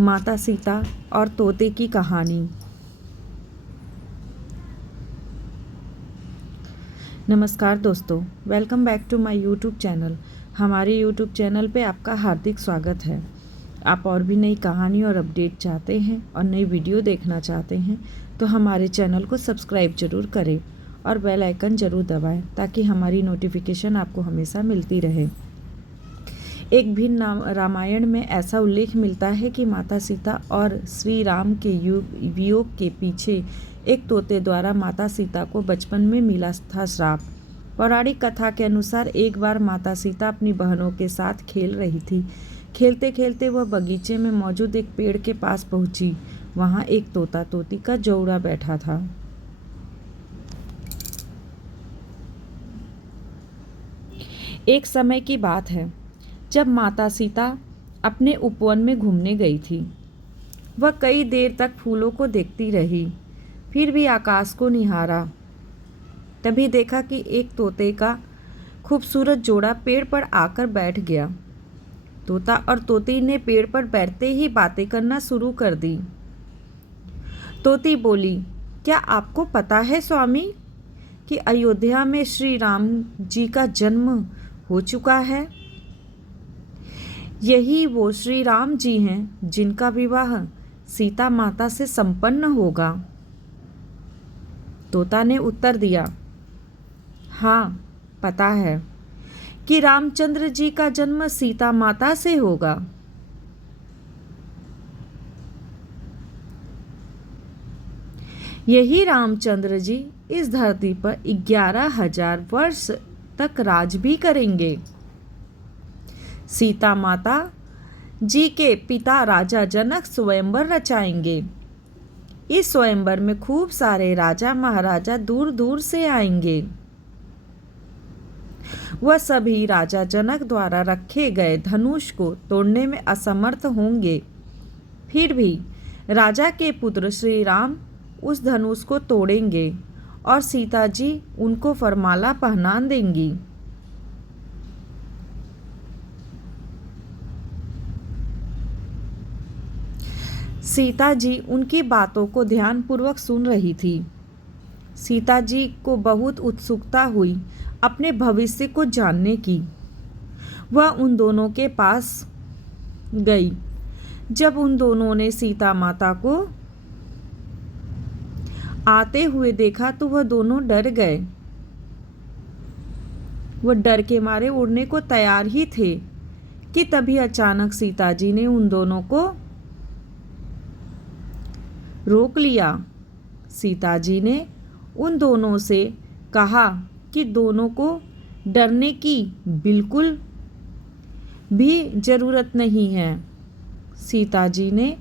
माता सीता और तोते की कहानी। नमस्कार दोस्तों, welcome back to my YouTube channel. हमारे यूट्यूब चैनल पे आपका हार्दिक स्वागत है। आप और भी नई कहानी और अपडेट चाहते हैं और नई वीडियो देखना चाहते हैं तो हमारे चैनल को सब्सक्राइब ज़रूर करें और बेल आइकन ज़रूर दबाएं ताकि हमारी नोटिफिकेशन आपको हमेशा मिलती रहे। एक भिन्न रामायण में ऐसा उल्लेख मिलता है कि माता सीता और श्री राम के वियोग के पीछे एक तोते द्वारा माता सीता को बचपन में मिला था श्राप। पौराणिक कथा के अनुसार एक बार माता सीता अपनी बहनों के साथ खेल रही थी। खेलते खेलते वह बगीचे में मौजूद एक पेड़ के पास पहुंची। वहां एक तोता तोती का जोड़ा बैठा था। एक समय की बात है जब माता सीता अपने उपवन में घूमने गई थी। वह कई देर तक फूलों को देखती रही, फिर भी आकाश को निहारा। तभी देखा कि एक तोते का खूबसूरत जोड़ा पेड़ पर आकर बैठ गया। तोता और तोती ने पेड़ पर बैठते ही बातें करना शुरू कर दी। तोती बोली, क्या आपको पता है स्वामी कि अयोध्या में श्री राम जी का जन्म हो चुका है? यही वो श्री राम जी हैं जिनका विवाह सीता माता से संपन्न होगा। तोता ने उत्तर दिया, हाँ, पता है कि रामचंद्र जी का जन्म सीता माता से होगा। यही रामचंद्र जी इस धरती पर 11,000 वर्ष तक राज भी करेंगे। सीता माता जी के पिता राजा जनक स्वयंवर रचाएंगे। इस स्वयंवर में खूब सारे राजा महाराजा दूर दूर से आएंगे। वह सभी राजा जनक द्वारा रखे गए धनुष को तोड़ने में असमर्थ होंगे। फिर भी राजा के पुत्र श्री राम उस धनुष को तोड़ेंगे और सीता जी उनको वरमाला पहना देंगी। सीता जी उनकी बातों को ध्यानपूर्वक सुन रही थी। सीता जी को बहुत उत्सुकता हुई अपने भविष्य को जानने की। वह उन दोनों के पास गई। जब उन दोनों ने सीता माता को आते हुए देखा तो वह दोनों डर गए। वह डर के मारे उड़ने को तैयार ही थे कि तभी अचानक सीता जी ने उन दोनों को रोक लिया। सीता जी ने उन दोनों से कहा कि दोनों को डरने की बिल्कुल भी ज़रूरत नहीं है। सीता जी ने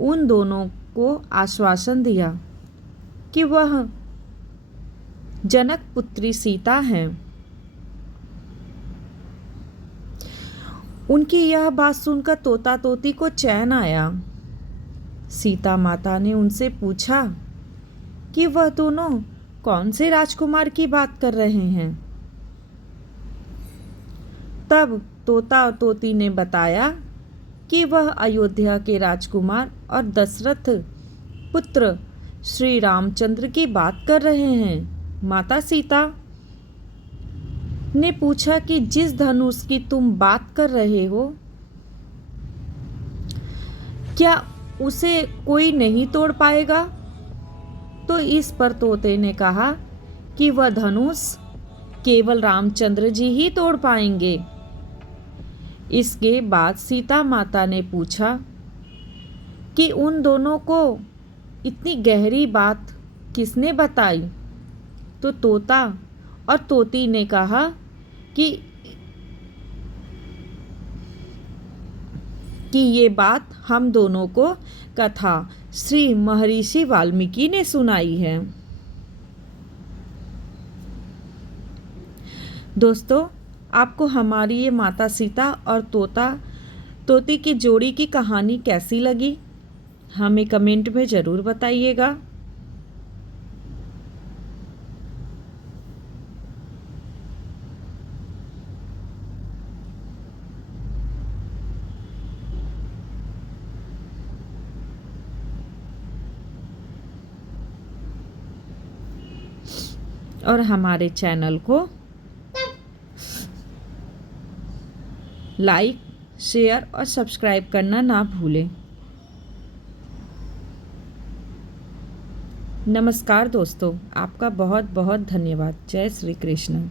उन दोनों को आश्वासन दिया कि वह जनक पुत्री सीता हैं। उनकी यह बात सुनकर तोता तोती को चैन आया। सीता माता ने उनसे पूछा कि वह दोनों कौन से राजकुमार की बात कर रहे हैं। तब तोता और तोती ने बताया कि वह अयोध्या के राजकुमार और दशरथ पुत्र श्री रामचंद्र की बात कर रहे हैं। माता सीता ने पूछा कि जिस धनुष की तुम बात कर रहे हो, क्या उसे कोई नहीं तोड़ पाएगा? तो इस पर तोते ने कहा कि वह धनुष केवल रामचंद्र जी ही तोड़ पाएंगे। इसके बाद सीता माता ने पूछा कि उन दोनों को इतनी गहरी बात किसने बताई? तो तोता और तोती ने कहा कि ये बात हम दोनों को कथा श्री महर्षि वाल्मीकि ने सुनाई है। दोस्तों, आपको हमारी ये माता सीता और तोता तोती की जोड़ी की कहानी कैसी लगी? हमें कमेंट में ज़रूर बताइएगा। और हमारे चैनल को लाइक, शेयर और सब्सक्राइब करना ना भूलें। नमस्कार दोस्तों, आपका बहुत बहुत धन्यवाद। जय श्री कृष्ण।